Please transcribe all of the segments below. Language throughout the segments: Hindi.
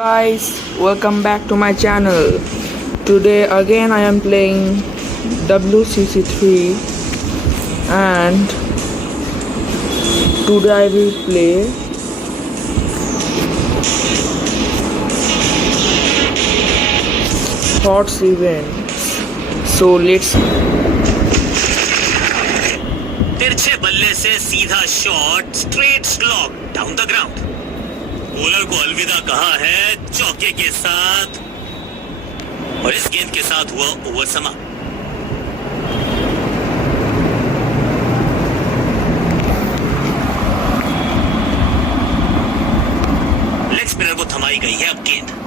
Guys, welcome back to my channel. Today again I am playing WCC3 and today I will play Thoughts events. So let's तिरछे बल्ले से सीधा shot straight slog down the ground. Bowler को अलविदा कहा है चौके के साथ और इस गेंद के साथ हुआ ओवर समाप्त। लेग स्पिनर को थमाई गई है अब गेंद।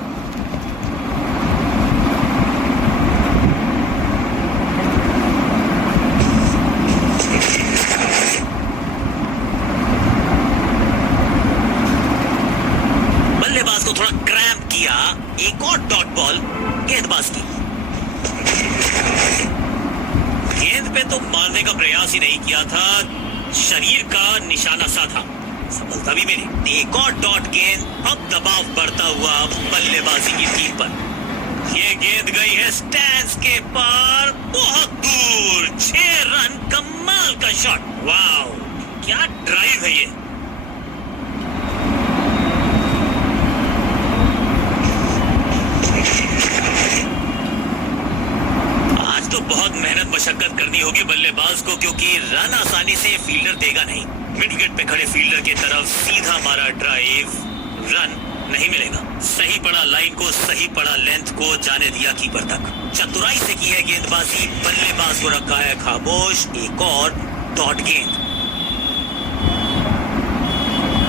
बल्लेबाज को थोड़ा क्रैम्प किया, एक और डॉट बॉल गेंदबाज की। गेंद पे तो मारने का प्रयास ही नहीं किया था, शरीर का निशाना सा था। सफलता भी मिली। एक और डॉट गेंद। अब दबाव बढ़ता हुआ बल्लेबाजी की टीम पर। ये गेंद गई है स्टैंड्स के पार, बहुत दूर। 6 रन, कमाल का शॉट। वाह, क्या ड्राइव है ये। आज तो बहुत मेहनत मशक्कत करनी होगी बल्लेबाज को, क्योंकि रन आसानी से फील्डर देगा नहीं। मिड विकेट पे खड़े फील्डर की तरफ सीधा मारा ड्राइव, रन नहीं मिलेगा। सही पड़ा लाइन को, सही पड़ा लेंथ को, जाने दिया कीपर तक। चतुराई से की है गेंदबाजी, बल्लेबाज को रखा है खामोश। एक और डॉट गेंद।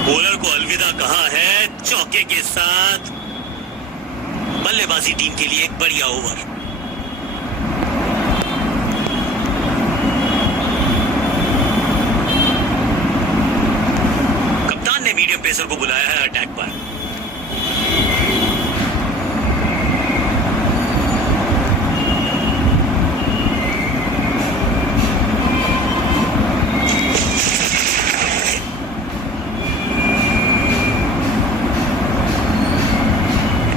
बॉलर को अलविदा कहा है चौके के साथ। बल्लेबाजी टीम के लिए एक बढ़िया ओवर। कप्तान ने मीडियम पेसर को बुलाया है अटैक पर।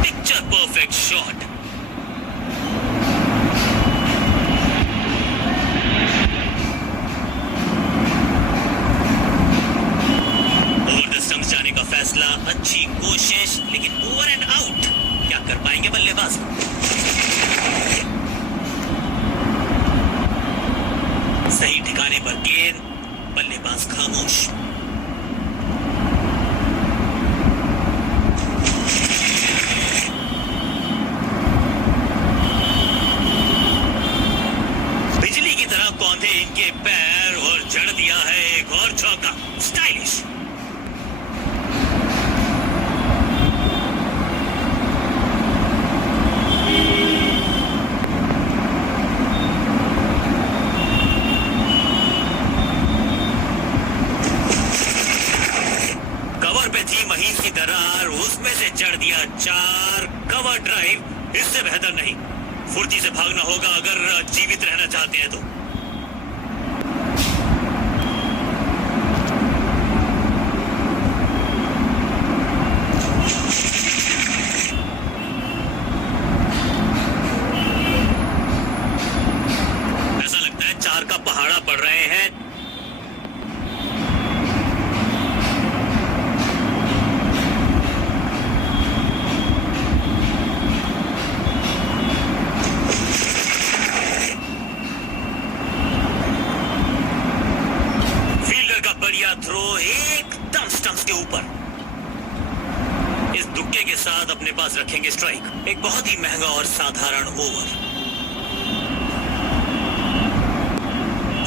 Picture perfect shot. Over the stumps जाने का फैसला, अच्छी कोशिश, लेकिन ओवर एंड आउट। क्या कर पाएंगे बल्लेबाज? सही ठिकाने पर गेंद, बल्लेबाज खामोश। बिजली की तरह कौंधे इनके पैर और जड़ दिया है एक और चौका। स्टाइलिश। कवर पे थी महीन सी दरार, उसमें से जड़ दिया 4। कवर ड्राइव इससे बेहतर नहीं। फुर्ती से भागना होगा अगर जीवित रहना चाहते हैं तो। ऐसा लगता है 4 का पहाड़ा पड़ रहे हैं। फील्डर का बढ़िया थ्रो एकदम स्टंप्स के ऊपर। इस दुक्के के साथ अपने पास रखेंगे स्ट्राइक। एक बहुत ही महंगा और साधारण ओवर।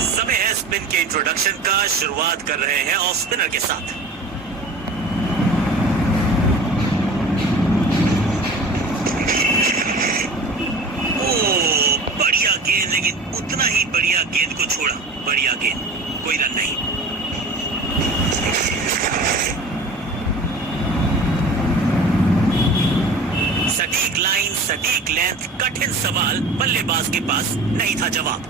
समय है स्पिन के इंट्रोडक्शन का। शुरुआत कर रहे हैं ऑफ स्पिनर के साथ। ओ, बढ़िया गेंद, लेकिन उतना ही बढ़िया गेंद को छोड़ा। बढ़िया गेंद, कोई रन नहीं। सटीक लाइन, सटीक लेंथ, कठिन सवाल, बल्लेबाज के पास नहीं था जवाब।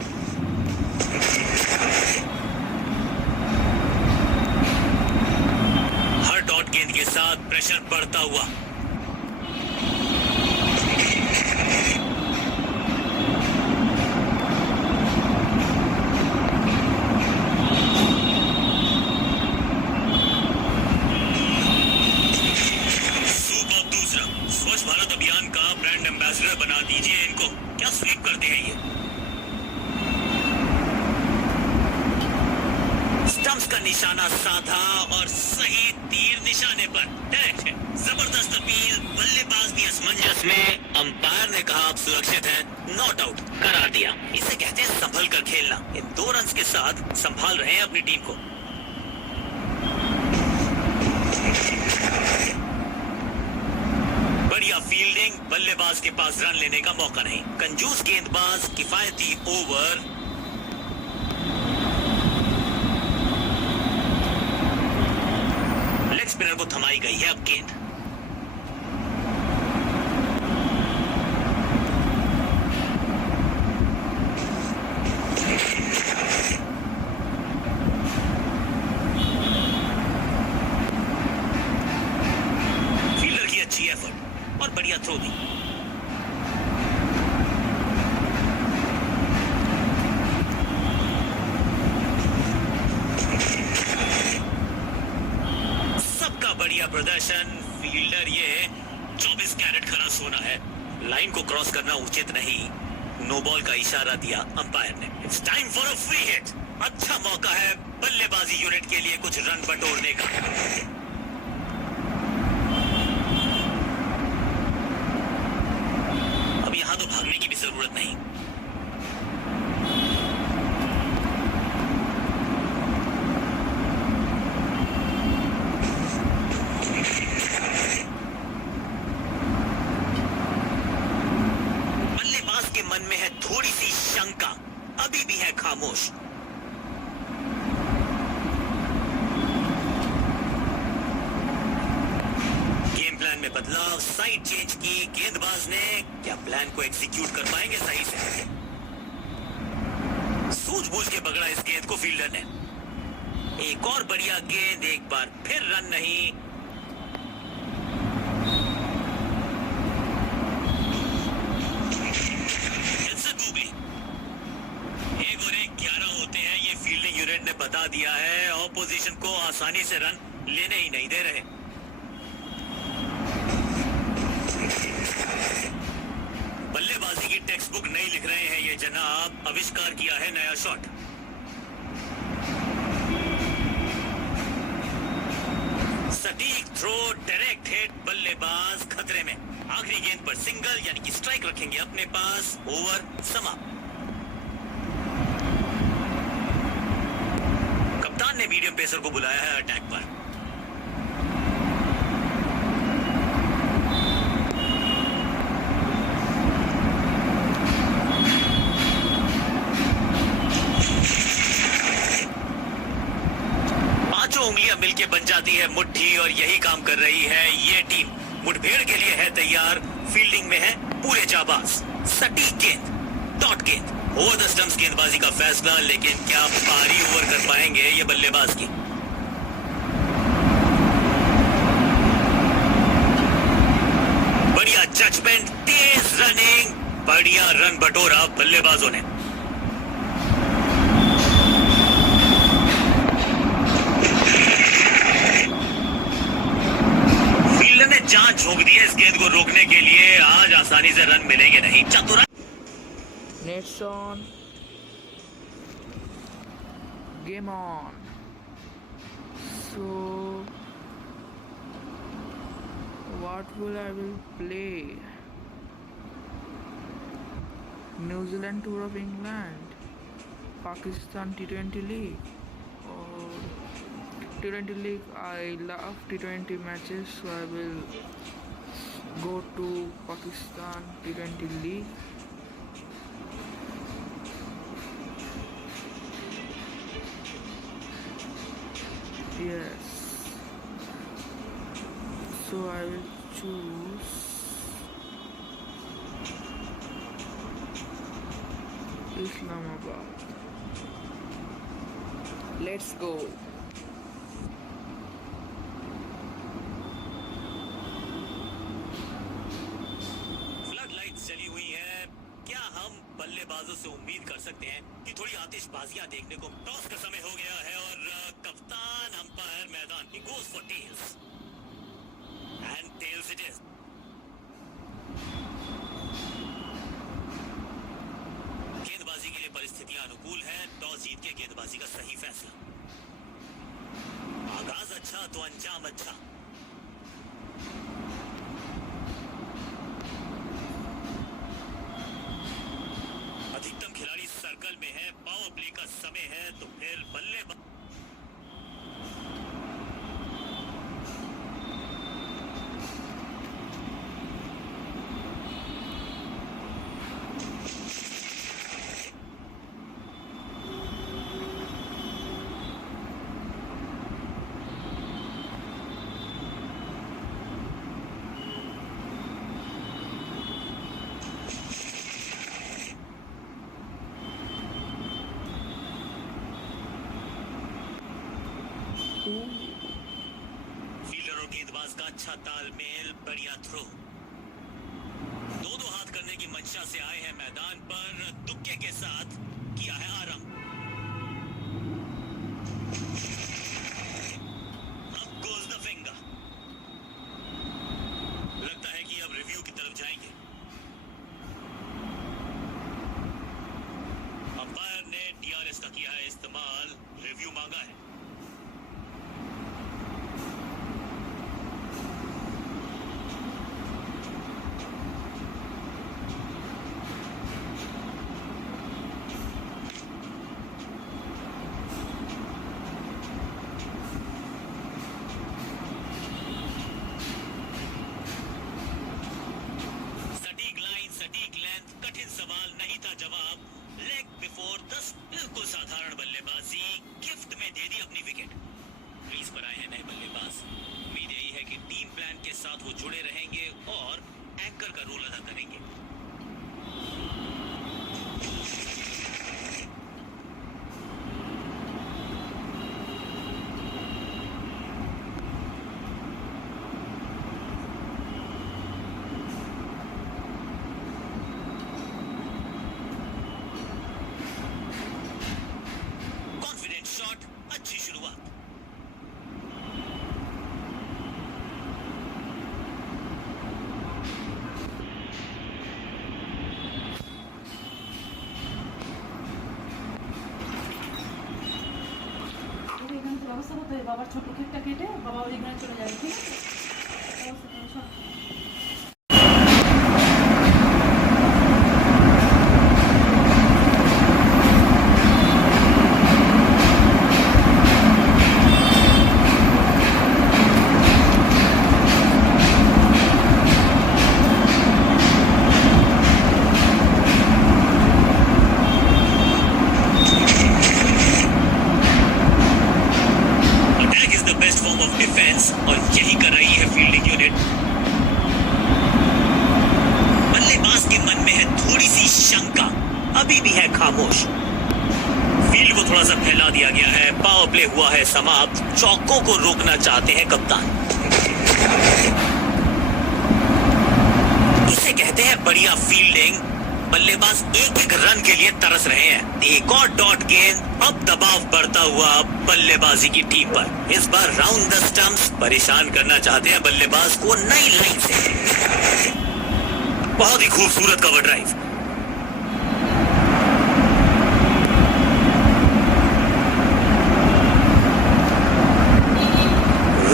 हर डॉट गेंद के साथ प्रेशर बढ़ता हुआ। एम्बेसडर बना दीजिए इनको। क्या स्वीप करते हैं ये। स्टंप्स का निशाना साधा और सही तीर निशाने पर। डायरेक्ट है, जबरदस्त अपील। बल्लेबाज भी असमंजस में। अंपायर ने कहा आप सुरक्षित हैं, नॉट आउट करार दिया। इसे कहते हैं संभल कर खेलना। इन 2 रन के साथ संभाल रहे हैं अपनी टीम को। बढ़िया फील्डिंग, बल्लेबाज के पास रन लेने का मौका नहीं। कंजूस गेंदबाज, किफायती ओवर। लेग स्पिनर को थमाई गई है अब गेंद। फील्डर की अच्छी एफर्ट और बढ़िया थ्रो दी। सबका बढ़िया प्रदर्शन। फील्डर ये 24 कैरेट खरा सोना है। लाइन को क्रॉस करना उचित नहीं। नो बॉल का इशारा दिया अंपायर ने। It's time for a free hit. अच्छा मौका है बल्लेबाजी यूनिट के लिए कुछ रन बटोरने का। अब यहां तो भागने की भी जरूरत नहीं। बल्लेबाज के मन में है थोड़ी सी शंका, अभी भी है खामोश। गेम प्लान में बदलाव, साइड चेंज की गेंदबाज ने। क्या प्लान को एग्जीक्यूट कर पाएंगे सही से। सूझबूझ के पकड़ा इस गेंद को फील्डर ने। एक और बढ़िया गेंद, एक बार फिर रन नहीं। एक और एक 11 होते हैं, ये फील्डिंग यूनिट ने बता दिया है। ऑपोजिशन को आसानी से रन लेने ही नहीं दे रहे। बल्लेबाजी की टेक्स्ट बुक नहीं लिख रहे हैं ये जनाब। आविष्कार किया है नया शॉट। सटीक थ्रो, डायरेक्ट हिट। बल्लेबाज खतरे में। आखिरी गेंद पर सिंगल यानी कि स्ट्राइक रखेंगे अपने पास। ओवर समाप्त। कप्तान ने मीडियम पेसर को बुलाया है अटैक पर। पांचों उंगलियां मिलके बन जाती है मुट्ठी और यही काम कर रही है ये टीम। मुठभेड़ के लिए है तैयार। फील्डिंग में है पूरे जाबाज। सटीक गेंद, डॉट गेंद। ओवर द स्टंप्स गेंदबाजी का फैसला, लेकिन क्या पारी ओवर कर पाएंगे ये बल्लेबाज की। बढ़िया जजमेंट, तेज रनिंग, बढ़िया रन बटोरा बल्लेबाजों ने। फील्डर ने जान झोंक दी है इस गेंद को रोकने के लिए। आज आसानी से रन मिलेंगे नहीं। चतुरा Nets on. Game on. So, what will I will play? New Zealand Tour of England, Pakistan T20 League, or T20 League. I love T20 matches, so I will go to Pakistan T20 League. Yes, so I will choose Islamabad. Let's go. Flood lights जली हुई है। क्या हम बल्लेबाजों से उम्मीद कर सकते हैं कि थोड़ी आतिशबाजियां देखने को। टॉस का समय हो गया है और कप्तान अंपायर मैदान। He goes for tails and tails it is. तो अंजाम अच्छा। अधिकतम खिलाड़ी सर्कल में है, पावर प्ले का समय है, तो फिर बल्लेबाज फील्डर और गेंदबाज का अच्छा तालमेल, बढ़िया थ्रो। दो हाथ करने की मंशा से आए हैं मैदान पर, तुक्के के साथ किया है आरंभ। अब गोज द फिंगर। लगता है कि अब रिव्यू की तरफ जाएंगे। अंपायर ने डीआरएस का किया है इस्तेमाल, रिव्यू मांगा है। सटीक लेंथ, कठिन सवाल नहीं था जवाब। लेग बिफोर 10, बिल्कुल साधारण बल्लेबाजी, गिफ्ट में दे दी अपनी विकेट। क्रीज पर आए हैं नए बल्लेबाज। उम्मीद यही है कि टीम प्लान के साथ वो जुड़े रहेंगे और एंकर का रोल अदा करेंगे। शॉट, अच्छी शुरुआत। ব্যবস্থা করতে হবে, বাবার ছোট কেকটা কেটে বাবা ওইখানে চলে যাবে, ঠিক আছে? और यही कर रही है फील्डिंग यूनिट। बल्लेबाज के मन में है थोड़ी सी शंका, अभी भी है खामोश। फील्ड को थोड़ा सा फैला दिया गया है, पावर प्ले हुआ है समाप्त। चौकों को रोकना चाहते हैं कप्तान। इसे कहते हैं बढ़िया फील्डिंग। बल्लेबाज एक एक रन के लिए तरस रहे हैं। एक और डॉट गेंद, अब दबाव बढ़ता हुआ बल्लेबाजी की टीम पर। इस बार राउंड द स्टंप्स, परेशान करना चाहते हैं बल्लेबाज को नई लाइन से। बहुत ही खूबसूरत कवर ड्राइव।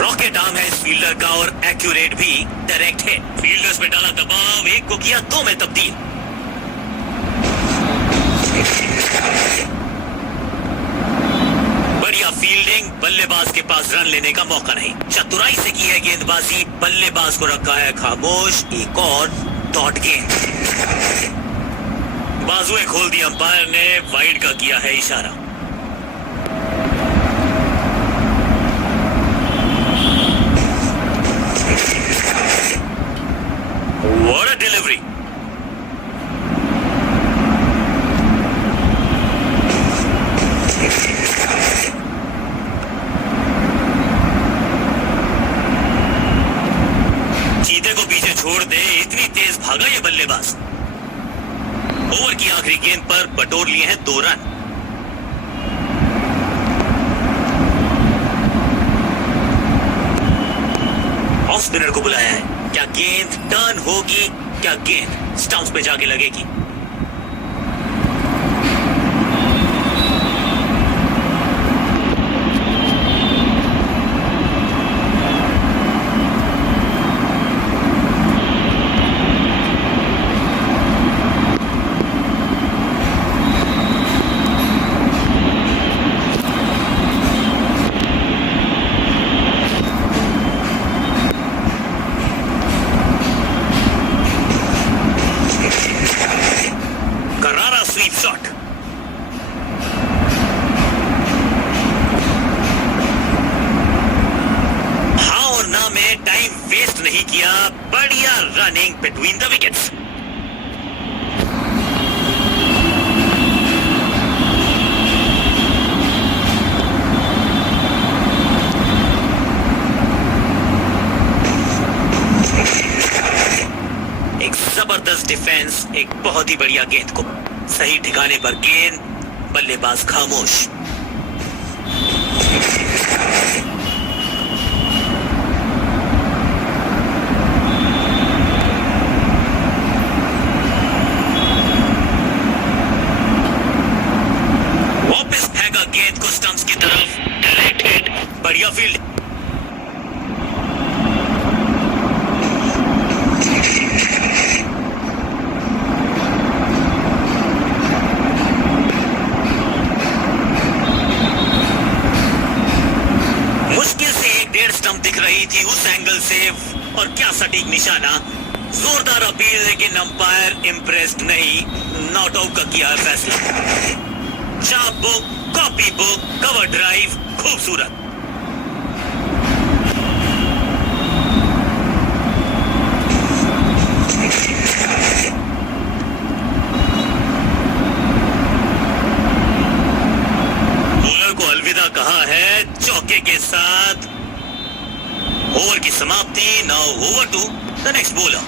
रॉकेट आर्म है इस फील्डर का और एक्यूरेट भी। डायरेक्ट है, फील्डर्स पे डाला दबाव, एक को किया 2 में तब्दील। बढ़िया फील्डिंग, बल्लेबाज के पास रन लेने का मौका नहीं। चतुराई से की है गेंदबाजी, बल्लेबाज को रखा है खामोश। एक और डॉट गेंद, बाजुएं खोल दी अंपायर ने, वाइड का किया है इशारा। What a delivery. चीते को पीछे छोड़ दे, इतनी तेज भागा ये बल्लेबाज। ओवर की आखिरी गेंद पर बटोर लिए हैं 2 रन। ऑफ स्पिनर को बुलाया है। क्या गेंद टर्न होगी? क्या गेंद स्टंप्स पे जाके लगेगी? between the wickets. एक जबरदस्त डिफेंस, एक बहुत ही बढ़िया गेंद को सही ठिकाने पर गेंद, बल्लेबाज खामोश। वापस फेंका गेंद को स्टंप्स की तरफ, डायरेक्ट हिट, बढ़िया फील्ड। स्टंप दिख रही थी उस एंगल से, और क्या सटीक निशाना, जोरदार अपील, लेकिन अंपायर इम्प्रेस्ड नहीं, नॉट आउट का किया है फैसला। चाप book, copy book, cover drive, खूबसूरत। बॉलर को अलविदा कहा है चौके के साथ। ओवर की समाप्ति, now over to the next bowler.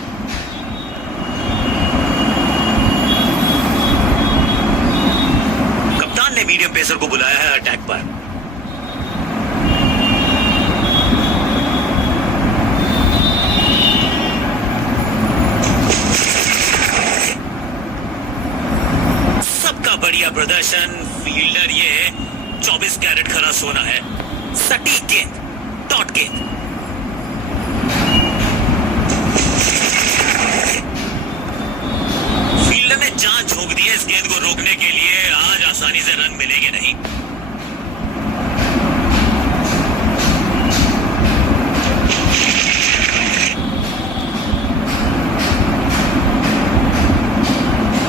कप्तान ने मीडियम पेसर को बुलाया है अटैक पर। सबका बढ़िया प्रदर्शन, फील्डर ये 24 कैरेट खरा सोना है। सटीक गेंद, डॉट गेंद। फील्डर ने जान झोंक दी है इस गेंद को रोकने के लिए, आज आसानी से रन मिलेंगे नहीं।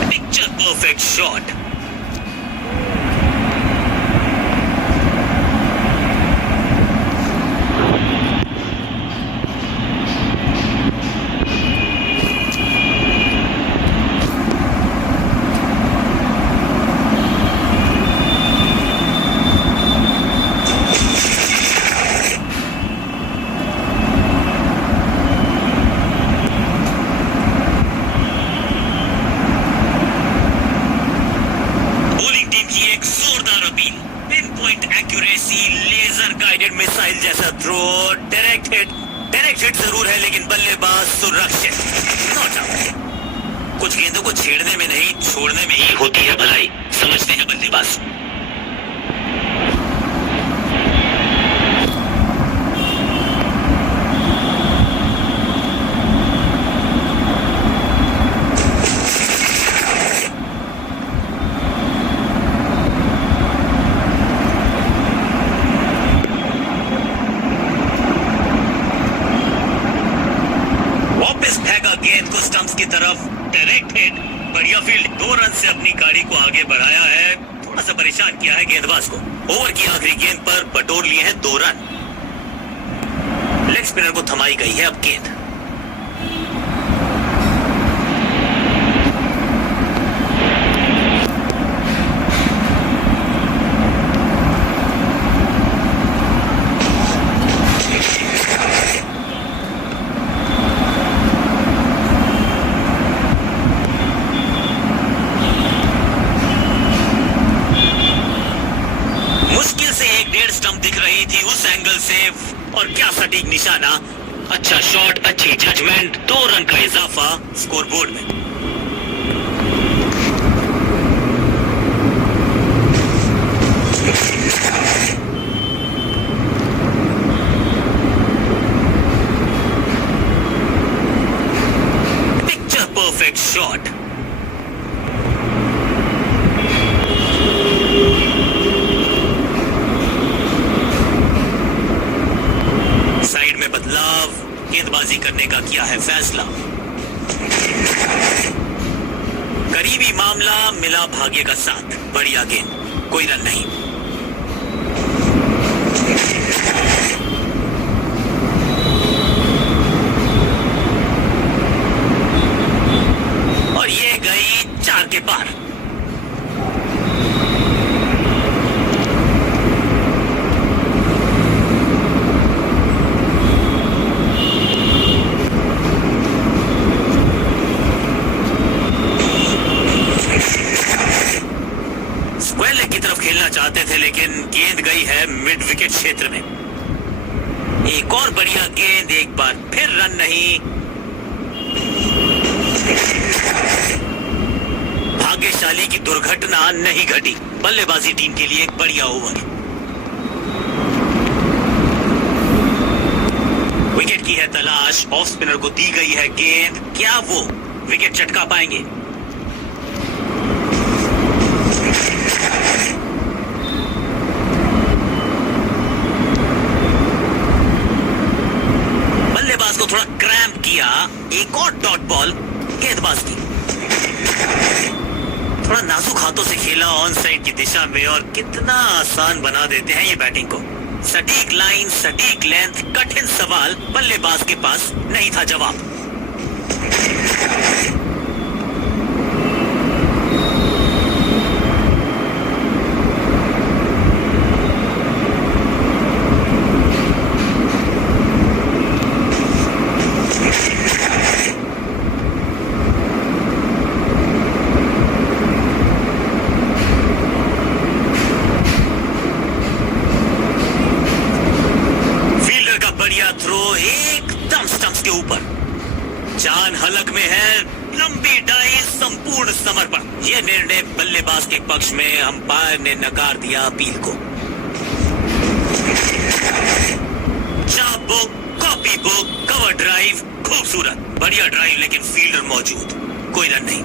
Picture perfect shot. मिसाइल जैसा थ्रो, डायरेक्ट हिट जरूर है, लेकिन बल्लेबाज सुरक्षित, नॉट आउट। कुछ गेंदों को छेड़ने में नहीं, छोड़ने में ही होती है भलाई, समझते हैं बल्लेबाज। गेंद को स्टंप्स की तरफ, डायरेक्ट हिट, बढ़िया फील्ड। 2 रन से अपनी गाड़ी को आगे बढ़ाया है, थोड़ा सा परेशान किया है गेंदबाज को। ओवर की आखिरी गेंद पर बटोर लिए हैं 2 रन। लेग स्पिनर को थमाई गई है अब गेंद। स्टंप दिख रही थी उस एंगल से, और क्या सटीक निशाना, अच्छा शॉट, अच्छी जजमेंट, 2 रन का इजाफा स्कोरबोर्ड में। Picture perfect shot. साइड में बदलाव, गेंदबाजी करने का किया है फैसला। करीबी मामला, मिला भाग्य का साथ, बढ़िया गेंद, कोई रन नहीं। बार। स्क्वायर लेग की तरफ खेलना चाहते थे, लेकिन गेंद गई है मिड विकेट क्षेत्र में। एक और बढ़िया गेंद, एक बार फिर रन नहीं। भाग्यशाली की दुर्घटना नहीं घटी। बल्लेबाजी टीम के लिए एक बढ़िया ओवर। विकेट की है तलाश। ऑफ स्पिनर को दी गई है गेंद। क्या वो विकेट चटका पाएंगे? बल्लेबाज को थोड़ा क्रैम्प किया। एक और डॉट बॉल। गेंदबाज की थोड़ा नाजुक हाथों से खेला ऑन साइड की दिशा में, और कितना आसान बना देते हैं ये बैटिंग को। सटीक लाइन, सटीक लेंथ, कठिन सवाल। बल्लेबाज के पास नहीं था जवाब। थ्रो एकदम स्टंप्स के ऊपर। जान हलक में है। लंबी डाई, संपूर्ण समर्पण। यह निर्णय बल्लेबाज के पक्ष में। अंपायर ने नकार दिया अपील को। चाप book, copy book, cover drive, खूबसूरत। बढ़िया ड्राइव, लेकिन फील्डर मौजूद। कोई रन नहीं।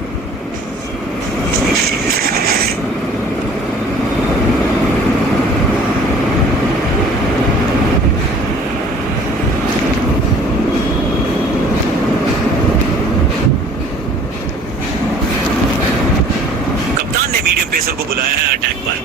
पेसर को बुलाया है अटैक पर।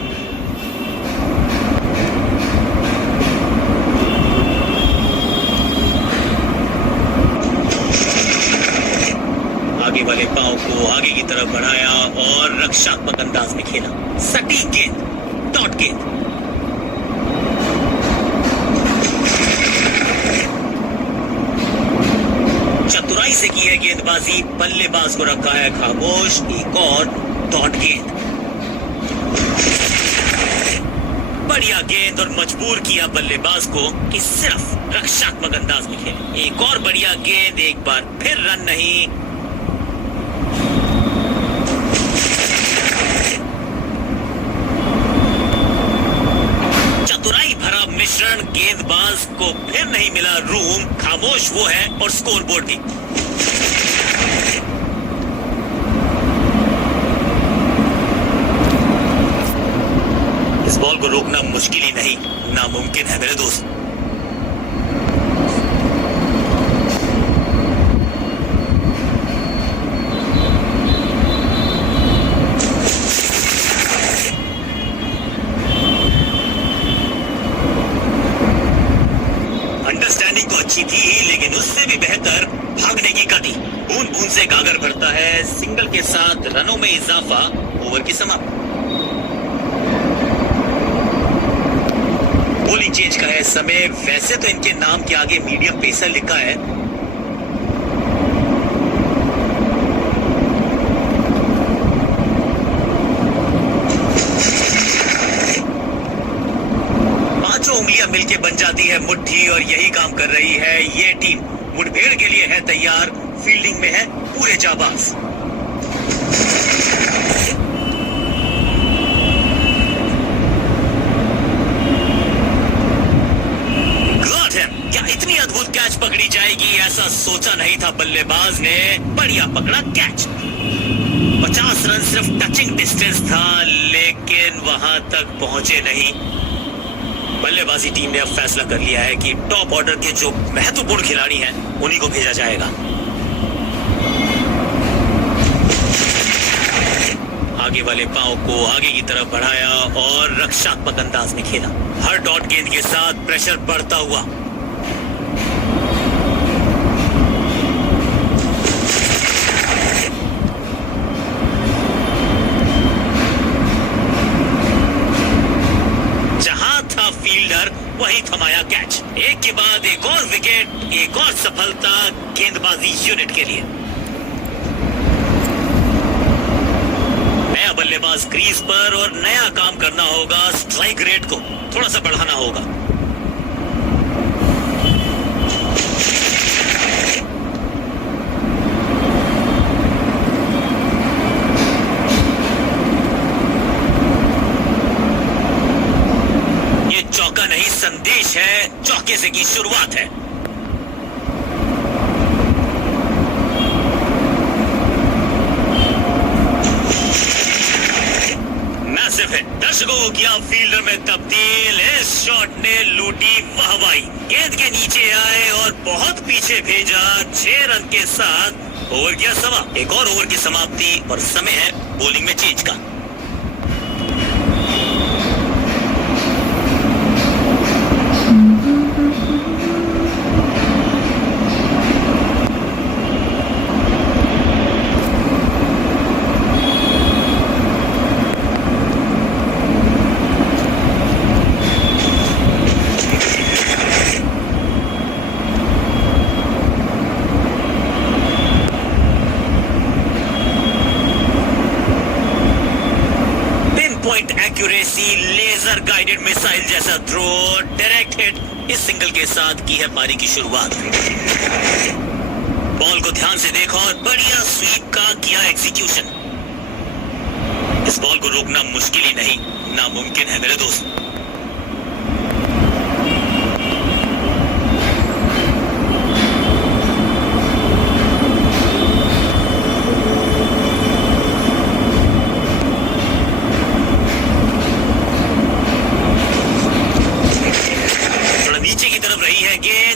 आगे वाले पांव को आगे की तरफ बढ़ाया और रक्षात्मक अंदाज में खेला। सटीक गेंद, डॉट गेंद। चतुराई से की है गेंदबाजी। बल्लेबाज को रखा है खामोश। एक और डॉट गेंद। बढ़िया गेंद, और मजबूर किया बल्लेबाज को कि सिर्फ रक्षात्मक अंदाज में खेले। एक और बढ़िया गेंद, एक बार फिर रन नहीं। चतुराई भरा मिश्रण। गेंदबाज को फिर नहीं मिला रूम। खामोश वो है और स्कोरबोर्ड भी। इस बॉल को रोकना मुश्किल ही नहीं, नामुमकिन है मेरे दोस्त। अंडरस्टैंडिंग तो अच्छी थी, लेकिन उससे भी बेहतर भागने की गति। बूंद बूंद से गागर भरता है। सिंगल के साथ रनों में इजाफा। ओवर की समाप्ति। बॉलिंग चेंज का है समय। वैसे तो इनके नाम के आगे मीडियम पेसर लिखा है। पांचों उंगलियां मिलके बन जाती है मुट्ठी, और यही काम कर रही है ये टीम। मुठभेड़ के लिए है तैयार। फील्डिंग में है पूरे जाबाज। क्या इतनी अद्भुत कैच पकड़ी जाएगी, ऐसा सोचा नहीं था बल्लेबाज ने। बढ़िया पकड़ा कैच। 50 रन सिर्फ टचिंग डिस्टेंस था, लेकिन वहां तक पहुंचे नहीं। बल्लेबाजी टीम ने अब फैसला कर लिया है कि टॉप ऑर्डर के जो महत्वपूर्ण खिलाड़ी हैं उन्हीं को भेजा जाएगा। आगे वाले पांव को आगे की तरफ बढ़ाया और रक्षात्मक अंदाज में खेला। हर डॉट गेंद के साथ प्रेशर बढ़ता हुआ। सफलता गेंदबाजी यूनिट के लिए। नया बल्लेबाज क्रीज पर और नया काम करना होगा। स्ट्राइक रेट को थोड़ा सा बढ़ाना होगा। ये चौका नहीं संदेश है, चौके से की शुरुआत है। मैसिव हिट, दर्शकों को किया फील्डर में तब्दील। इस शॉट ने लूटी वाहवाही। गेंद के नीचे आए और बहुत पीछे भेजा। 6 रन के साथ ओवर किया सवा। एक और ओवर की समाप्ति और समय है बॉलिंग में चेंज का। एक्यूरेसी, लेजर गाइडेड मिसाइल जैसा थ्रो, डायरेक्ट हिट। इस सिंगल के साथ की है पारी की शुरुआत। बॉल को ध्यान से देखा और बढ़िया स्वीप का किया एग्जीक्यूशन। इस बॉल को रोकना मुश्किल ही नहीं, नामुमकिन है मेरे दोस्त।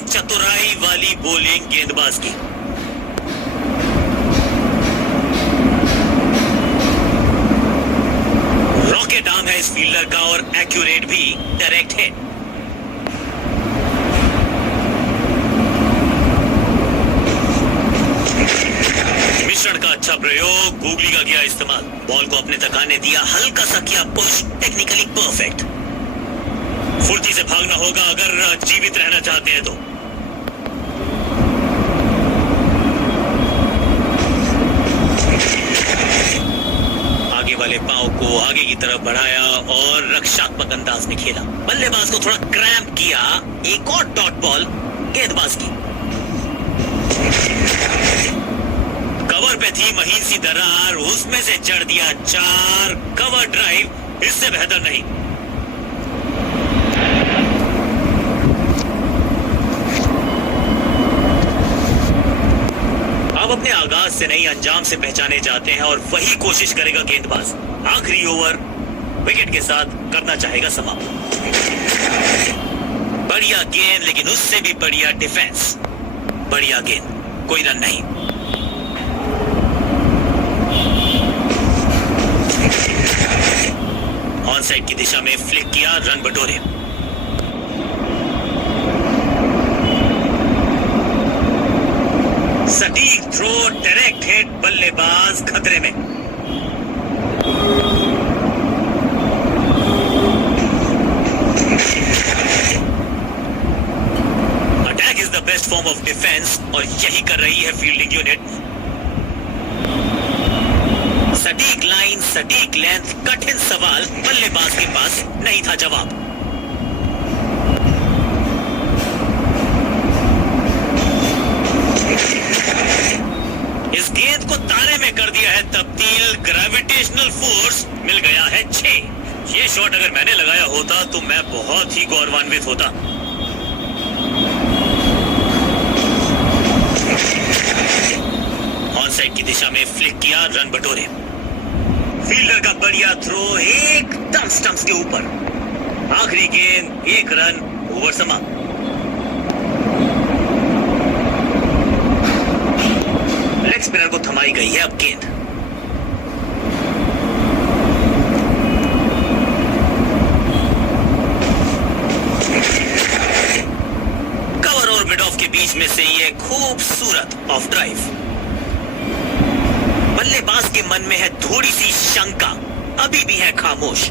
चतुराई वाली बॉलिंग गेंदबाज की। रॉकेट आर्म है इस फील्डर का और एक्यूरेट भी, डायरेक्ट हिट। मिश्रण का अच्छा प्रयोग, गूगली का किया इस्तेमाल। बॉल को अपने तक आने दिया, हल्का सा किया पुश, टेक्निकली परफेक्ट। फुर्ती से भागना होगा अगर जीवित रहना चाहते हैं तो। आगे वाले पांव को आगे की तरफ बढ़ाया और रक्षात्मक अंदाज में खेला। बल्लेबाज को थोड़ा क्रैम्प किया। एक और डॉट बॉल गेंदबाज की। कवर पे थी महीन सी दरार, उसमें से जड़ दिया 4। कवर ड्राइव इससे बेहतर नहीं। अब अपने आगाज से नहीं अंजाम से पहचाने जाते हैं और वही कोशिश करेगा गेंदबाज। आखिरी ओवर विकेट के साथ करना चाहेगा समाप्त। बढ़िया गेंद, लेकिन उससे भी बढ़िया डिफेंस। बढ़िया गेंद, कोई रन नहीं। ऑन साइड की दिशा में फ्लिक किया, रन बटोरे। सटीक थ्रो, डायरेक्ट हिट, बल्लेबाज खतरे में। Attack is the best form of defence और यही कर रही है फील्डिंग यूनिट। सटीक लाइन, सटीक लेंथ, कठिन सवाल, बल्लेबाज के पास नहीं था जवाब। इस गेंद को तारे में कर दिया है तब्दील। ग्रेविटेशनल फोर्स मिल गया है 6। ये शॉट अगर मैंने लगाया होता तो मैं बहुत ही गौरवान्वित होता। ऑन साइड की दिशा में फ्लिक किया, रन बटोरे। फील्डर का बढ़िया थ्रो एकदम स्टंप्स के ऊपर। आखिरी गेंद, 1 रन, ओवर समाप्त। लेग स्पिनर को थमाई गई है अब गेंद। कवर और मिड ऑफ के बीच में से ये खूबसूरत ऑफ ड्राइव। बल्लेबाज के मन में है थोड़ी सी शंका, अभी भी है खामोश।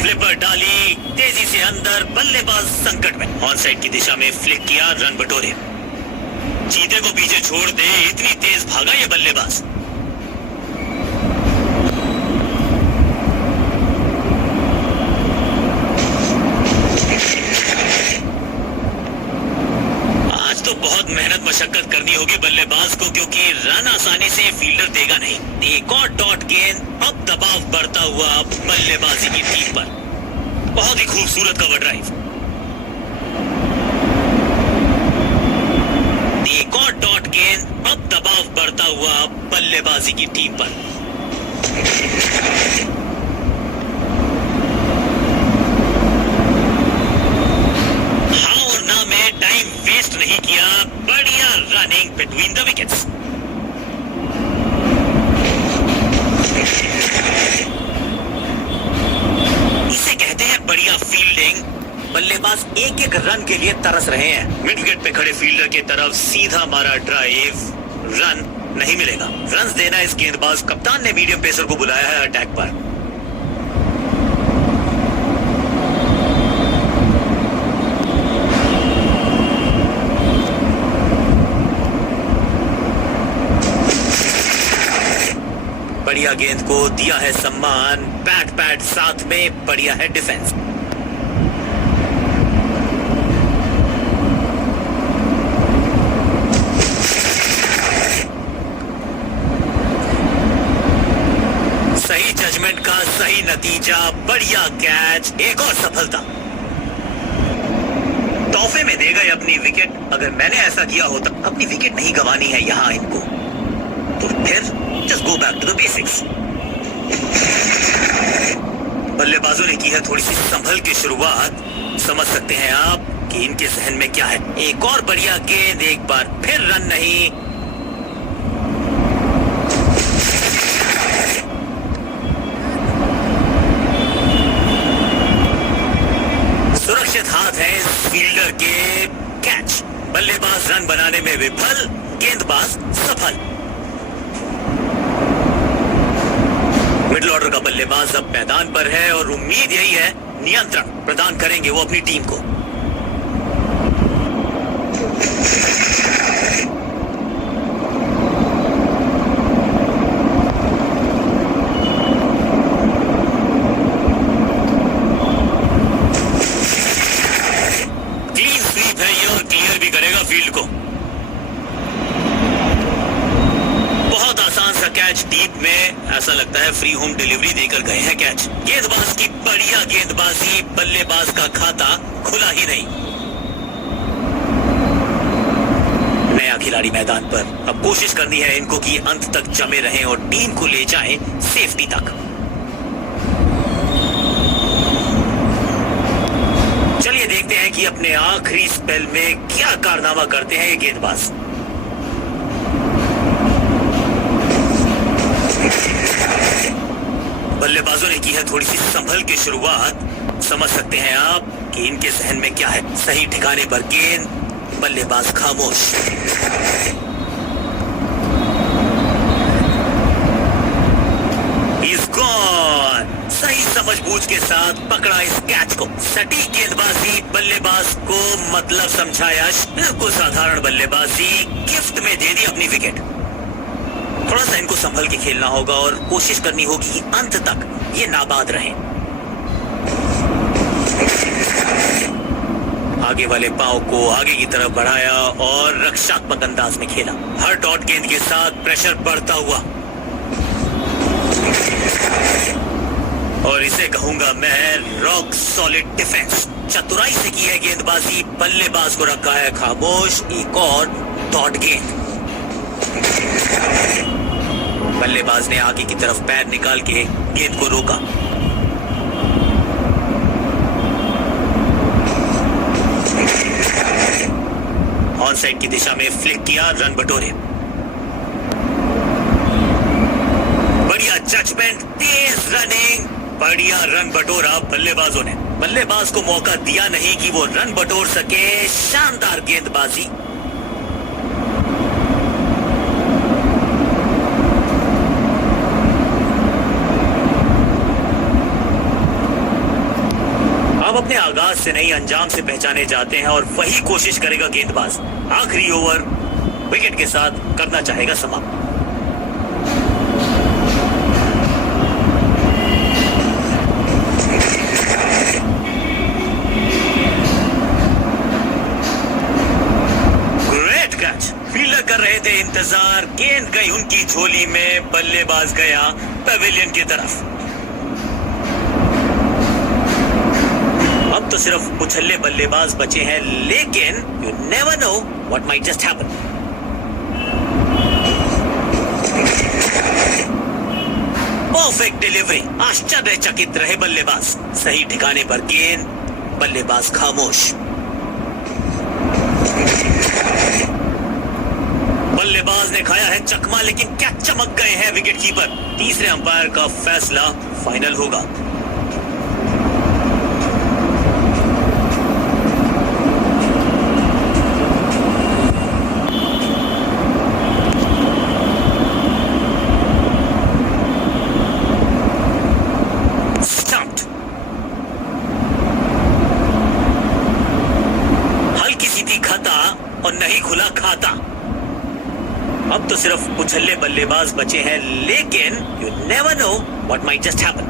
फ्लिपर डाली, तेजी से अंदर, बल्लेबाज संकट में। ऑन साइड की दिशा में फ्लिक किया, रन बटोरे। चीते को पीछे छोड़ दे, इतनी तेज भागा ये बल्लेबाज। आज तो बहुत मेहनत मशक्कत करनी होगी बल्लेबाज को, क्योंकि रन आसानी से फील्डर देगा नहीं। एक और डॉट गेंद, अब दबाव बढ़ता हुआ बल्लेबाजी की टीम पर। बहुत ही खूबसूरत कवर ड्राइव। एक और डॉट गेंद, अब दबाव बढ़ता हुआ बल्लेबाजी की टीम पर। हाँ और ना में टाइम वेस्ट नहीं किया, बढ़िया रनिंग बिटवीन द विकेट्स। इसे कहते हैं बढ़िया फील्डिंग। बल्लेबाज एक एक रन के लिए तरस रहे हैं। मिड विकेट पे खड़े फील्डर की तरफ सीधा मारा ड्राइव, रन नहीं मिलेगा। रन देना इस गेंदबाज। कप्तान ने मीडियम पेसर को बुलाया है अटैक पर। बढ़िया गेंद को दिया है सम्मान, बैट पैड साथ में, बढ़िया है डिफेंस। सही जजमेंट का सही नतीजा, बढ़िया कैच, एक और सफलता। तोहफे में देगा ये अपनी विकेट। अगर मैंने ऐसा किया होता, अपनी विकेट नहीं गंवानी है यहां इनको, तो फिर just go back to the basics. बल्लेबाजों ने की है थोड़ी सी संभल की शुरुआत। समझ सकते हैं आप कि इनके जहन में क्या है। एक और बढ़िया गेंद, एक बार फिर रन नहीं। सुरक्षित हाथ है इस फील्डर के, कैच। बल्लेबाज रन बनाने में विफल, गेंदबाज सफल। मिडिल ऑर्डर का बल्लेबाज अब मैदान पर है और उम्मीद यही है नियंत्रण प्रदान करेंगे वो अपनी टीम को। क्लीन स्वीप है ये और क्लियर भी करेगा फील्ड को। बहुत आसान सा कैच डीप में, ऐसा लगता है फ्री होम डिलीवरी देकर गए हैं कैच। गेंदबाज की बढ़िया गेंदबाजी, बल्लेबाज का खाता खुला ही नहीं। नया खिलाड़ी मैदान पर, अब कोशिश करनी है इनको कि अंत तक जमे रहें और टीम को ले जाएं सेफ्टी तक। चलिए देखते हैं कि अपने आखिरी स्पेल में क्या कारनामा करते हैं ये गेंदबाज। बल्लेबाजों ने की है थोड़ी सी संभल की शुरुआत। समझ सकते हैं आप कि इनके जहन में क्या है। सही ठिकाने पर गेंद, बल्लेबाज खामोश। He's gone। सही समझबूझ के साथ पकड़ा इस कैच को। सटीक गेंदबाजी, बल्लेबाज को मतलब समझाया। बिल्कुल साधारण बल्लेबाजी, गिफ्ट में दे दी अपनी विकेट। थोड़ा सा इनको संभल के खेलना होगा और कोशिश करनी होगी कि अंत तक ये नाबाद रहें। आगे वाले पांव को आगे की तरफ बढ़ाया और रक्षात्मक अंदाज में खेला। हर डॉट गेंद के साथ प्रेशर बढ़ता हुआ, और इसे कहूंगा मैं रॉक सॉलिड डिफेंस। चतुराई से की है गेंदबाजी, बल्लेबाज को रखा है खामोश। एक और डॉट गेंद, बल्लेबाज ने आगे की तरफ पैर निकाल के गेंद को रोका। ऑन साइड की दिशा में फ्लिक किया, रन बटोरे। बढ़िया जजमेंट, तेज रनिंग, बढ़िया रन बटोरा बल्लेबाजों ने। बल्लेबाज को मौका दिया नहीं कि वो रन बटोर सके। शानदार गेंदबाजी। शुरुआत से नहीं अंजाम से पहचाने जाते हैं और वही कोशिश करेगा गेंदबाज आखिरी ओवर विकेट के साथ करना चाहेगा समाप्त। ग्रेट कैच, फील्डर कर रहे थे इंतजार, गेंद गई उनकी झोली में, बल्लेबाज गया पवेलियन की तरफ। अब तो सिर्फ उछल्ले बल्लेबाज बचे हैं, लेकिन you never know what might just happen. Perfect delivery, आश्चर्यचकित रहे बल्लेबाज, सही ठिकाने पर गेंद, बल्लेबाज खामोश। बल्लेबाज ने खाया है चकमा, लेकिन क्या चमक गए हैं विकेटकीपर। तीसरे अंपायर का फैसला फाइनल होगा। और नहीं खुला खाता। अब तो सिर्फ उछल्ले बल्लेबाज बचे हैं, लेकिन you never know what might just happen.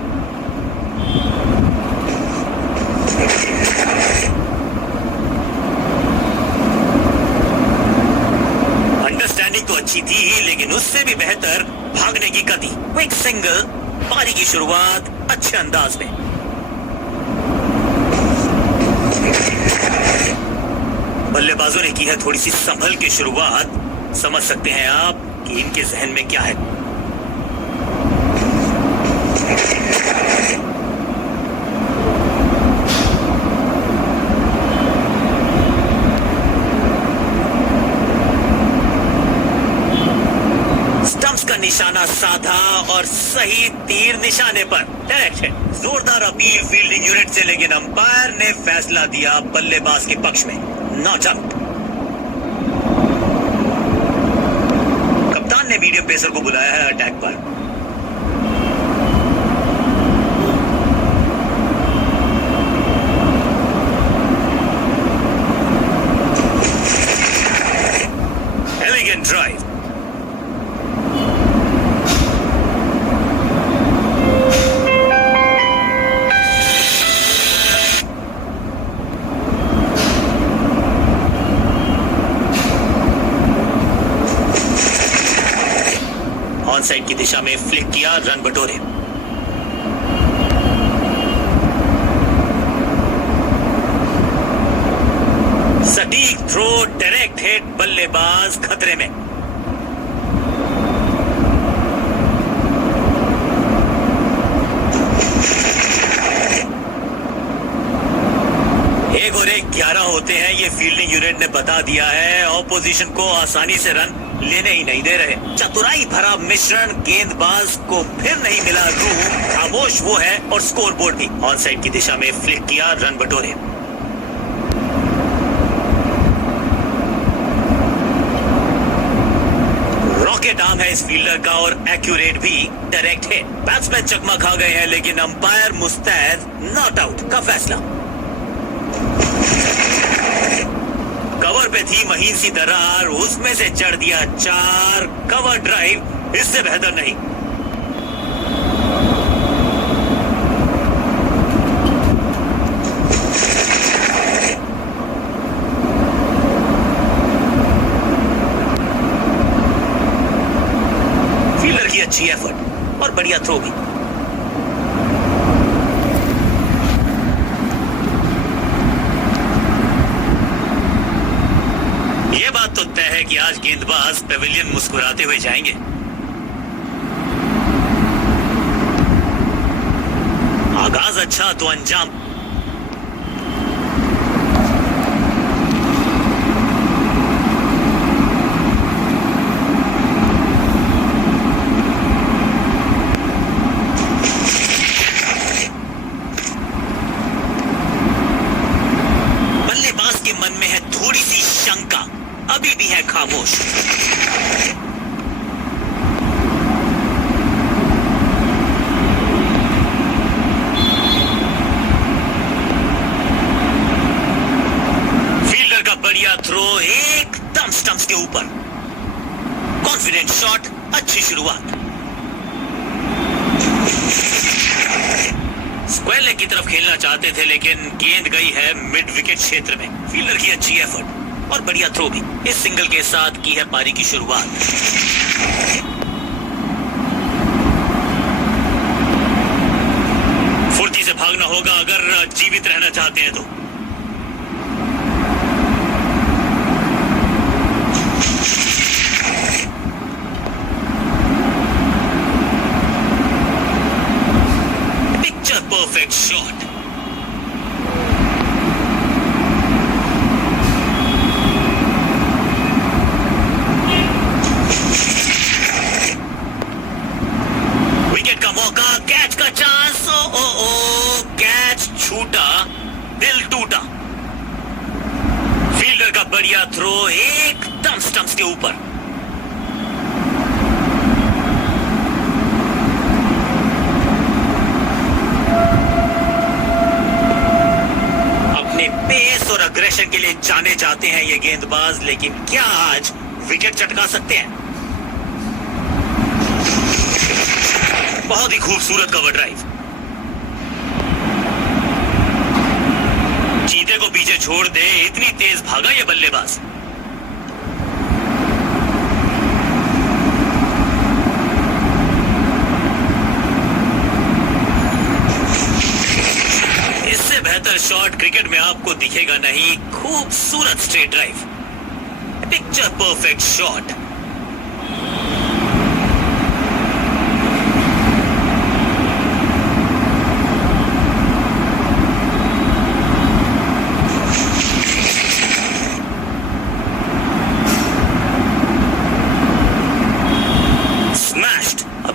Understanding तो अच्छी थी ही, लेकिन उससे भी बेहतर भागने की गति। क्विक सिंगल, पारी की शुरुआत अच्छे अंदाज में। बल्लेबाजों ने की है थोड़ी सी संभल के शुरुआत। समझ सकते हैं आप कि इनके जहन में क्या है। स्टंप्स का निशाना साधा और सही तीर निशाने पर डायरेक्ट है। जोरदार अपील फील्डिंग यूनिट से, लेकिन अंपायर ने फैसला दिया बल्लेबाज के पक्ष में, नॉट आउट। कप्तान ने मीडियम पेसर को बुलाया है अटैक पर। एलिगेंट ड्राइव, साइड की दिशा में फ्लिक किया, रन बटोरे। सटीक थ्रो, डायरेक्ट हिट, बल्लेबाज खतरे में। एक और एक 11 होते हैं, ये फील्डिंग यूनिट ने बता दिया है। ऑपोजिशन को आसानी से रन लेने ही नहीं दे रहे। चतुराई भरा मिश्रण, गेंदबाज को फिर नहीं मिला रूह, खामोश वो है और स्कोरबोर्ड भी। ऑन साइड की दिशा में फ्लिक किया, रन बटोरे। रॉकेट आर्म है इस फील्डर का और एक्यूरेट भी, डायरेक्ट है। बैट्समैन चकमा खा गए हैं, लेकिन अंपायर मुस्तैद, नॉट आउट का फैसला। कवर पे थी महीन सी दरार, उसमें से चढ़ दिया 4। कवर ड्राइव इससे बेहतर नहीं। फील्डर की अच्छी एफर्ट और बढ़िया थ्रो भी। ये बात तो तय है कि आज गेंदबाज पेविलियन मुस्कुराते हुए जाएंगे। आगाज अच्छा तो अंजाम। बल्लेबाज के मन में है थोड़ी सी शंका, अभी भी है खामोश। के ऊपर। कॉन्फिडेंट शॉट, अच्छी शुरुआत। स्क्वायर लेग की तरफ खेलना चाहते थे लेकिन गेंद गई है मिड विकेट क्षेत्र में। फील्डर की अच्छी एफर्ट और बढ़िया थ्रो भी। इस सिंगल के साथ की है पारी की शुरुआत। फुर्ती से भागना होगा अगर जीवित रहना चाहते हैं तो। Picture perfect shot. विकेट का मौका, कैच का चांस। ओ कैच छूटा, दिल टूटा। फील्डर का बढ़िया थ्रो एकदम स्टंप्स के ऊपर। अपने पेस और अग्रेशन के लिए जाने जाते हैं ये गेंदबाज, लेकिन क्या आज विकेट चटका सकते हैं? बहुत ही खूबसूरत कवर ड्राइव। चीते को पीछे छोड़ दे, इतनी तेज भागा ये बल्लेबाज। इससे बेहतर शॉट क्रिकेट में आपको दिखेगा नहीं। खूबसूरत straight drive, picture perfect shot.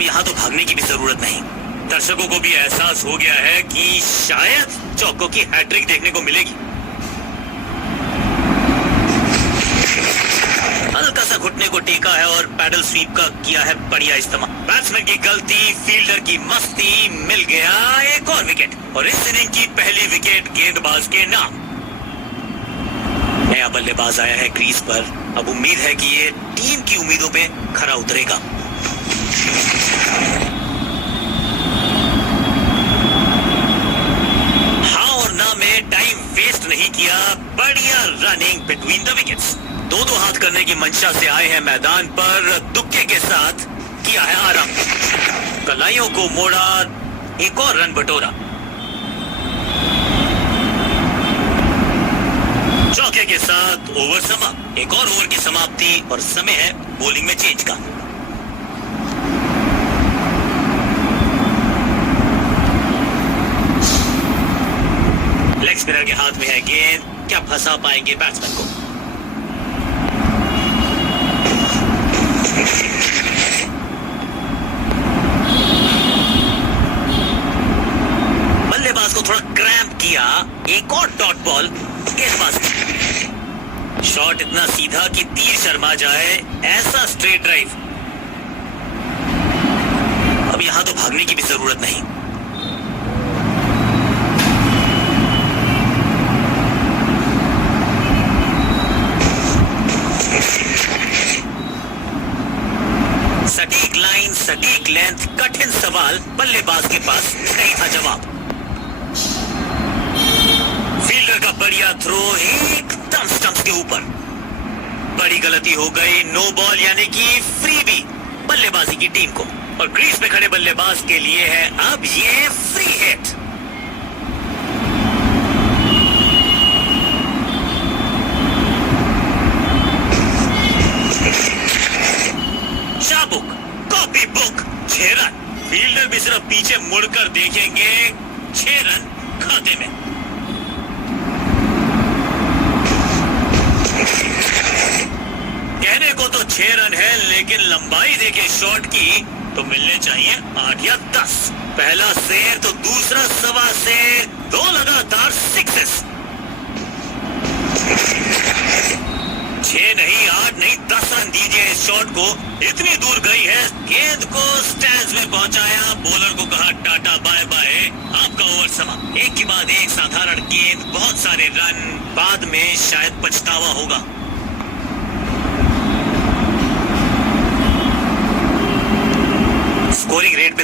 यहां तो भागने की भी जरूरत नहीं। दर्शकों को भी एहसास हो गया है कि शायद चौकों की हैट्रिक देखने को मिलेगी। हल्का सा घुटने को टेका है और पैडल स्वीप का किया है बढ़िया इस्तेमाल। बैट्समैन की गलती, फील्डर की मस्ती, मिल गया एक और विकेट। और इस इनिंग की पहली विकेट गेंदबाज के नाम। नया बल्लेबाज आया है क्रीज पर। अब उम्मीद है कि ये टीम की उम्मीदों पे खरा उतरेगा। हाँ और ना में टाइम वेस्ट नहीं किया। बढ़िया रनिंग बिटवीन द विकेट्स। दो हाथ करने की मंशा से आए हैं मैदान पर। दुक्के के साथ किया है आराम। कलाइयों को मोड़ा, एक और रन बटोरा। चौके के साथ ओवर समाप्त। एक और ओवर की समाप्ति और समय है बॉलिंग में चेंज का। लेग स्पिनर के हाथ में है गेंद। क्या फंसा पाएंगे बैट्समैन को? बल्लेबाज को थोड़ा क्रैम्प किया। एक और डॉट बॉल गेंदबाज। शॉट इतना सीधा कि तीर शर्मा जाए, ऐसा स्ट्रेट ड्राइव। अब यहां तो भागने की भी जरूरत नहीं। सटीक लाइन, सटीक लेंथ, कठिन सवाल। बल्लेबाज के पास नहीं था जवाब। फील्डर का बढ़िया थ्रो एकदम स्टंप्स के ऊपर। बड़ी गलती हो गई। नो बॉल यानी कि फ्रीबी बल्लेबाजी की टीम को। और क्रीज पे खड़े बल्लेबाज के लिए है अब ये फ्री हिट। शाबुक, कॉपी बुक, 6 रन। फील्डर भी सिर्फ पीछे मुड़कर देखेंगे, 6 रन खाते में। कहने को तो 6 रन है, लेकिन लंबाई देखे शॉट की तो मिलने चाहिए 8 या 10। पहला शेर तो दूसरा सवा शेर, 2 लगातार सिक्सेस। 6 नहीं, 8 नहीं, 10 रन दीजिए इस शॉट को। इतनी दूर गई है, गेंद को स्टैंड्स में पहुंचाया। बॉलर को कहा टाटा बाय बाय, आपका ओवर समाप्त। एक के बाद एक साधारण गेंद, बहुत सारे रन, बाद में शायद पछतावा होगा।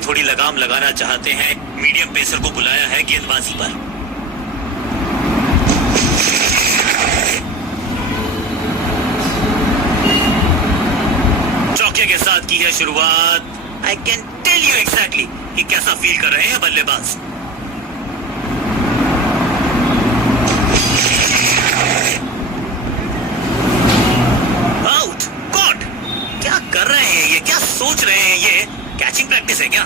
थोड़ी लगाम लगाना चाहते हैं, मीडियम पेसर को बुलाया है गेंदबाजी पर। चौके के साथ की है शुरुआत। I can tell you exactly कि कैसा फील कर रहे हैं बल्लेबाज। आउट, गॉड, क्या कर रहे हैं ये, क्या सोच रहे हैं ये? कैचिंग प्रैक्टिस है क्या?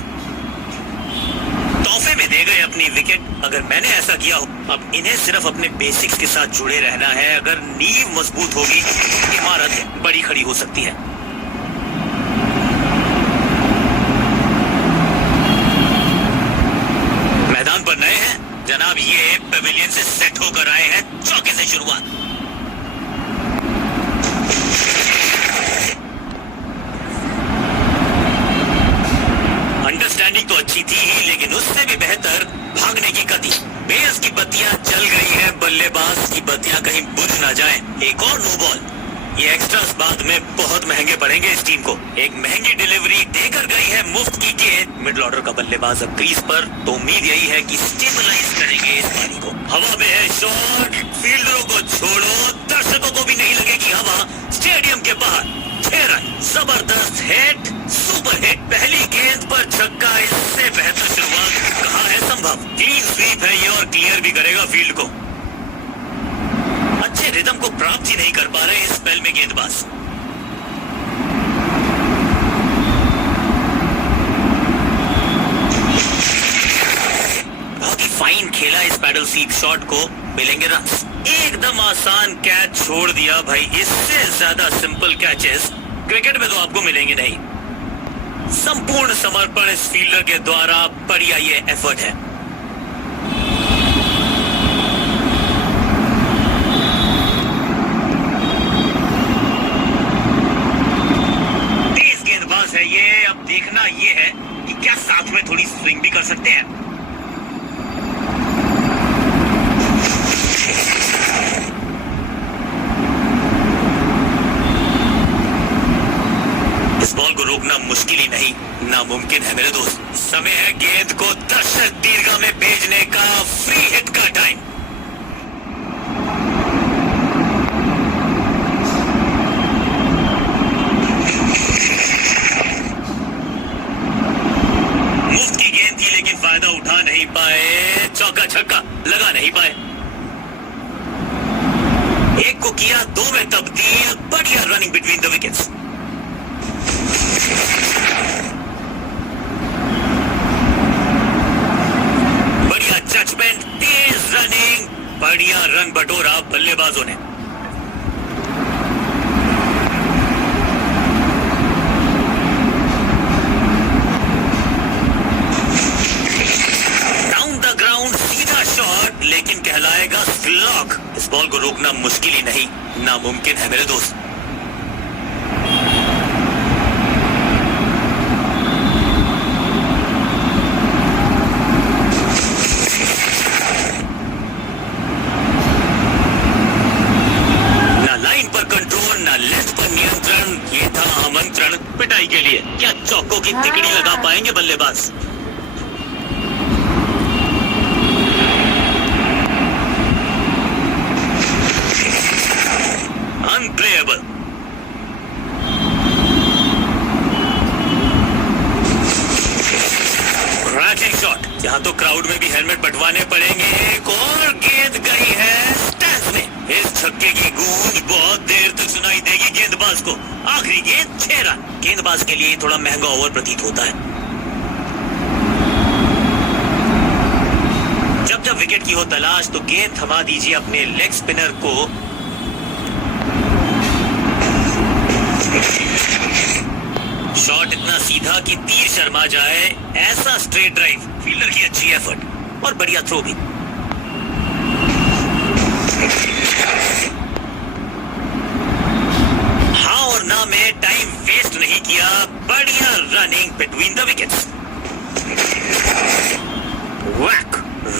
तोहफे में दे गए अपनी विकेट। अगर मैंने ऐसा किया हो, अब इन्हें सिर्फ अपने बेसिक्स के साथ जुड़े रहना है। अगर नींव मजबूत होगी, इमारत बड़ी खड़ी हो सकती है। मैदान पर नए हैं जनाब, ये पेविलियन से सेट होकर आए हैं। चौके से शुरुआत। अंडरस्टैंडिंग तो अच्छी थी ही, लेकिन उससे भी बेहतर भागने की गति। बेस की बत्तियां जल गई हैं, बल्लेबाज की बत्तियां कहीं बुझ ना जाएं। एक और नो बॉल। ये एक्स्ट्रास बाद में बहुत महंगे पड़ेंगे इस टीम को। एक महंगी डिलीवरी देकर गई है मुफ्त की गेंद। मिडिल ऑर्डर का बल्लेबाज अब क्रीज पर, तो उम्मीद यही है कि स्टेबलाइज करेंगे इस पारी को। हवा में है शॉट, फील्डरों को छोड़ो, दर्शकों को भी नहीं लगेगी हवा। स्टेडियम के बाहर 6 रन, जबरदस्त हिट, सुपर हिट। पहली गेंद पर छक्का, इससे बेहतर शुरुआत कहाँ है संभव। क्लीन स्वीप है ये और क्लियर भी करेगा फील्ड को। अच्छे रिदम को प्राप्त ही नहीं कर पा रहे इस स्पेल में गेंदबाज। बहुत ही फाइन खेला इस पैडल सीक शॉट को, मिलेंगे रन। एकदम आसान कैच छोड़ दिया भाई। इससे ज्यादा सिंपल कैचेस क्रिकेट में तो आपको मिलेंगे नहीं। संपूर्ण समर्पण इस फील्डर के द्वारा, बढ़िया ये एफर्ट है। तेज गेंदबाज है ये। अब देखना ये है कि क्या साथ में थोड़ी स्विंग भी कर सकते हैं। इस बॉल को रोकना मुश्किल ही नहीं, नामुमकिन है मेरे दोस्त। समय है गेंद को दर्शक दीर्घा में भेजने का। फ्री हिट का टाइम। मुफ्त की गेंद थी, लेकिन फायदा उठा नहीं पाए। चौका छक्का लगा नहीं पाए। एक को किया 2 में तब्दील। बढ़िया रनिंग बिटवीन द विकेट्स। बढ़िया जजमेंट, तेज रनिंग, बढ़िया रन बटोरा बल्लेबाजों ने। डाउन द ग्राउंड सीधा शॉट, लेकिन कहलाएगा स्लॉग। इस बॉल को रोकना मुश्किल ही नहीं, नामुमकिन है मेरे दोस्त। पिटाई के लिए क्या चौकों की तिकड़ी लगा पाएंगे बल्लेबाज? अनप्लेएबल। Ranking shot. यहाँ तो क्राउड में भी हेलमेट बंटवाने पड़ेंगे। एक और गेंद गई है स्टैंड में। इस छक्के की गूंज बहुत देर तक सुनाई देगी गेंदबाज को। आखिरी गेंद 6 रन। गेंदबाज के लिए थोड़ा महंगा ओवर प्रतीत होता है। जब जब विकेट की हो तलाश, तो गेंद थमा दीजिए अपने लेग स्पिनर को। शॉट इतना सीधा कि तीर शर्मा जाए, ऐसा स्ट्रेट ड्राइव। फील्डर की अच्छी एफर्ट और बढ़िया थ्रो भी। हाँ और ना में टाइम वेस्ट नहीं किया। बढ़िया running between the wickets. Whack,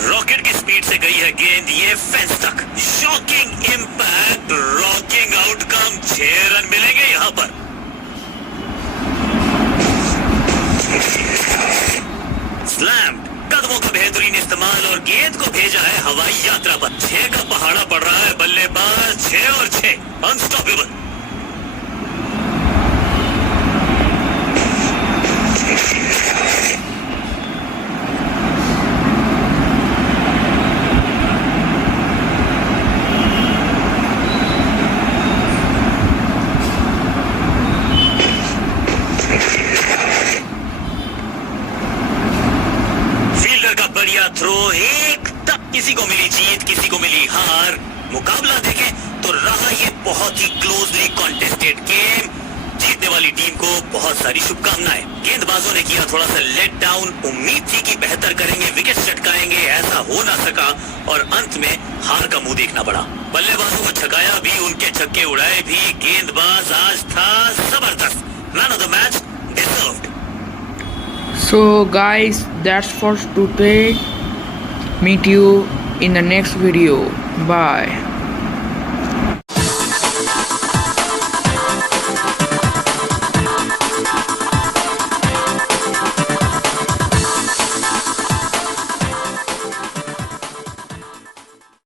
rocket की स्पीड से गई है गेंद ये फेंस तक। Shocking impact, rocking outcome. 6 run मिलेंगे यहां पर। बॉल और गेंद को भेजा है हवाई यात्रा पर। 6 का पहाड़ा पड़ रहा है बल्लेबाज। 6 और 6 अनस्टॉपेबल। फील्डर का बढ़िया थ्रो, एक तक किसी को मिली जीत, किसी को मिली हार। मुकाबला देखें तो रहा ये बहुत ही क्लोजली कॉन्टेस्टेड गेम। जीतने वाली टीम को बहुत सारी शुभकामनाएं। गेंदबाजों ने किया थोड़ा सा लेट डाउन। उम्मीद थी कि बेहतर करेंगे, विकेट चटकाएंगे, ऐसा हो ना सका और अंत में हार का मुंह देखना पड़ा। बल्लेबाजों को छकाया भी, उनके छक्के उड़ाए भी। गेंदबाज आज था जबरदस्त। Man of the match deserved. So guys, that's for today. Meet you in the next video. Bye.